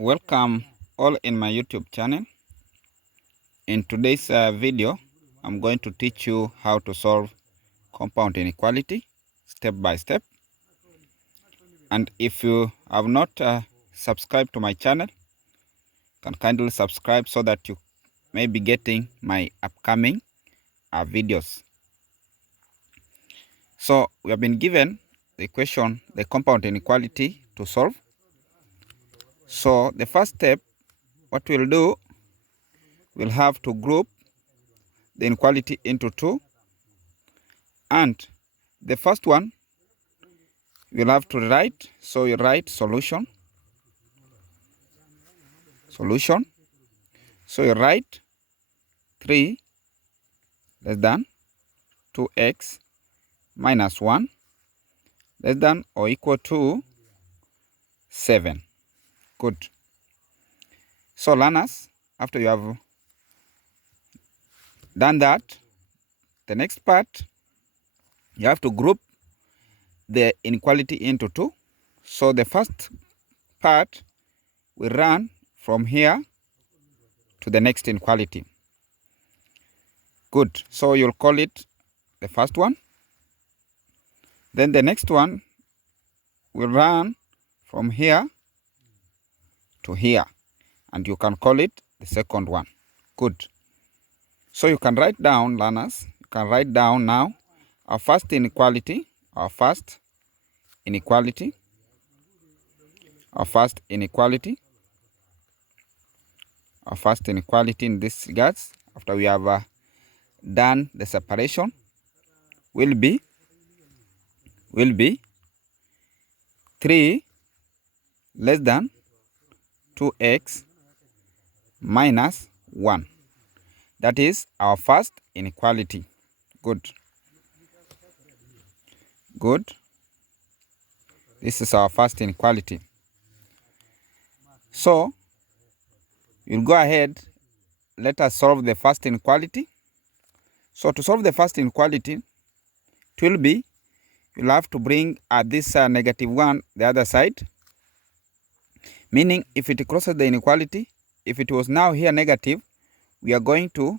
Welcome all in my YouTube channel. In today's video, I'm going to teach you how to solve compound inequality step by step. And if you have not subscribed to my channel, you can kindly subscribe so that you may be getting my upcoming videos. So we have been given the equation, the compound inequality to solve. So the first step, what we'll do, we'll have to group the inequality into two, and the first one we'll have to write. So you write solution. So you write 3 less than 2x minus 1 less than or equal to 7. Good. So learners, after you have done that, the next part, you have to group the inequality into two. So the first part we run from here to the next inequality. Good. So you'll call it the first one. Then the next one will run from here to here, and you can call it the second one. Good. So you can write down, learners, you can write down now our first inequality in this regards, after we have done the separation, will be 3 less than 2x minus 1. That is our first inequality. Good. This is our first inequality. So you'll go ahead, let us solve the first inequality. So to solve the first inequality, it will be, you'll have to bring this negative 1 the other side, meaning if it crosses the inequality, if it was now here negative, we are going to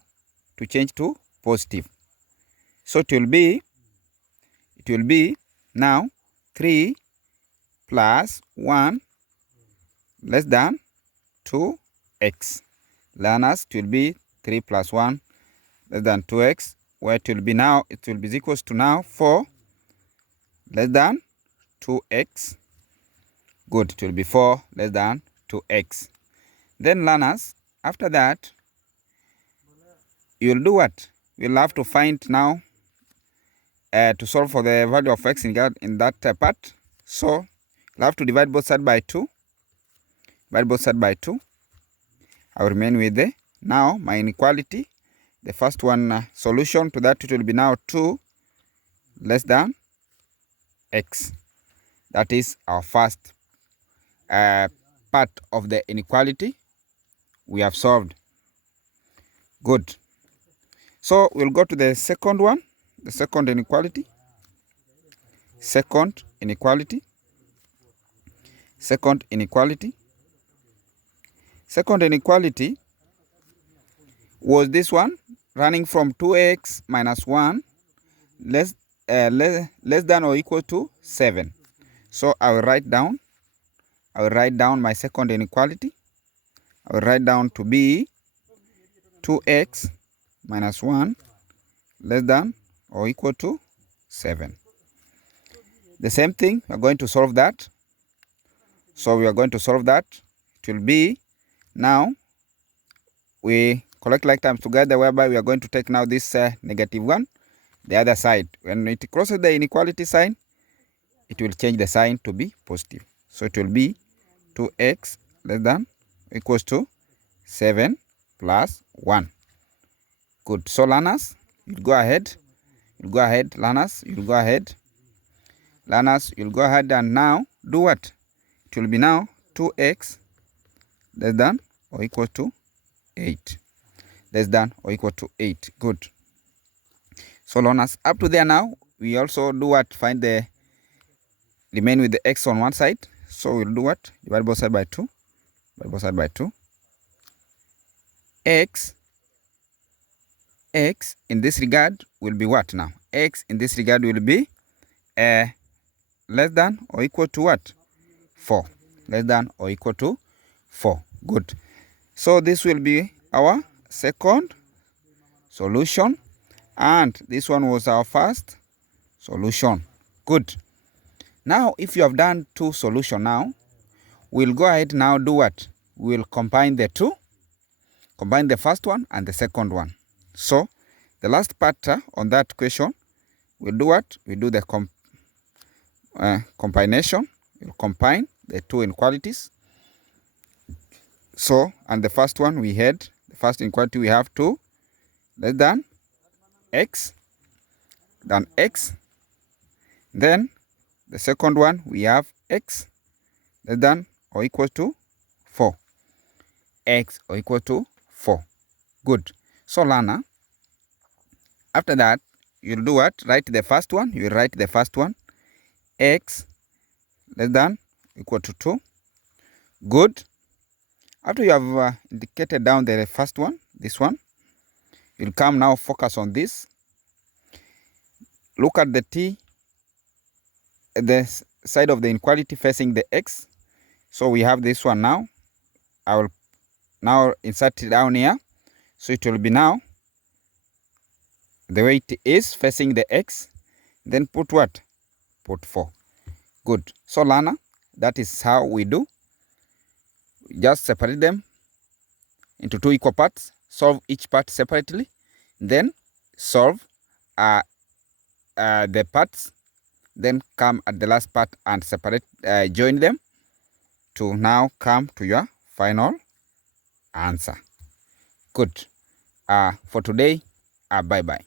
change to positive. So it will be now 3 plus 1 less than 2x. Learners, it will be 3 plus 1 less than 2x, where it will be now, it will be equals to now 4 less than 2x. Good, it will be 4 less than 2x. Then learners, after that, you'll do what? We'll have to find now to solve for the value of x in that part. So you'll have to divide both sides by 2. I will remain with the now my inequality. The first one solution to that, it will be now 2 less than x. That is our first part of the inequality we have solved. Good. So we'll go to the second one, the second inequality. Second inequality was this one, running from 2x minus 1 less than or equal to 7. So I will write down my second inequality. I will write down to be 2x minus 1 less than or equal to 7. The same thing, we are going to solve that. So we are going to solve that. It will be, now we collect like terms together, whereby we are going to take now this negative 1 the other side. When it crosses the inequality sign, it will change the sign to be positive. So it will be 2x less than equals to 7 plus 1. Good. So learners, you'll go ahead, learners, you'll go ahead and now do what? It will be now 2x less than or equal to 8. Good. So learners, up to there now, we also do what? Find the remain with the x on one side. So we'll do what? Divide both sides by 2. by both sides by 2. X in this regard will be what now? X in this regard will be less than or equal to what? 4. Less than or equal to 4. Good. So this will be our second solution, and this one was our first solution. Good. Now if you have done 2 solutions now, we'll go ahead now do what? We'll combine the two. Combine the first one and the second one. So the last part on that question, we'll do what? We do the combination. We'll combine the two inequalities. So, and the first one we had, the first inequality we have 2 less than x, Then the second one we have x less than or equal to 4. X or equal to 4. Good. So learner, after that, you'll do what? Write the first one. You will write the first one. X less than equal to 2. Good. After you have indicated down the first one, this one, you'll come now focus on this. Look at the t, the side of the inequality facing the x. So we have this one now. I will now insert it down here. So it will be now the way it is facing the x. Then put what? Put 4. Good. So learner, that is how we do. Just separate them into 2 equal parts. Solve each part separately. Then solve the parts. Then come at the last part and separate, join them to now come to your final answer. Good. For today, bye-bye.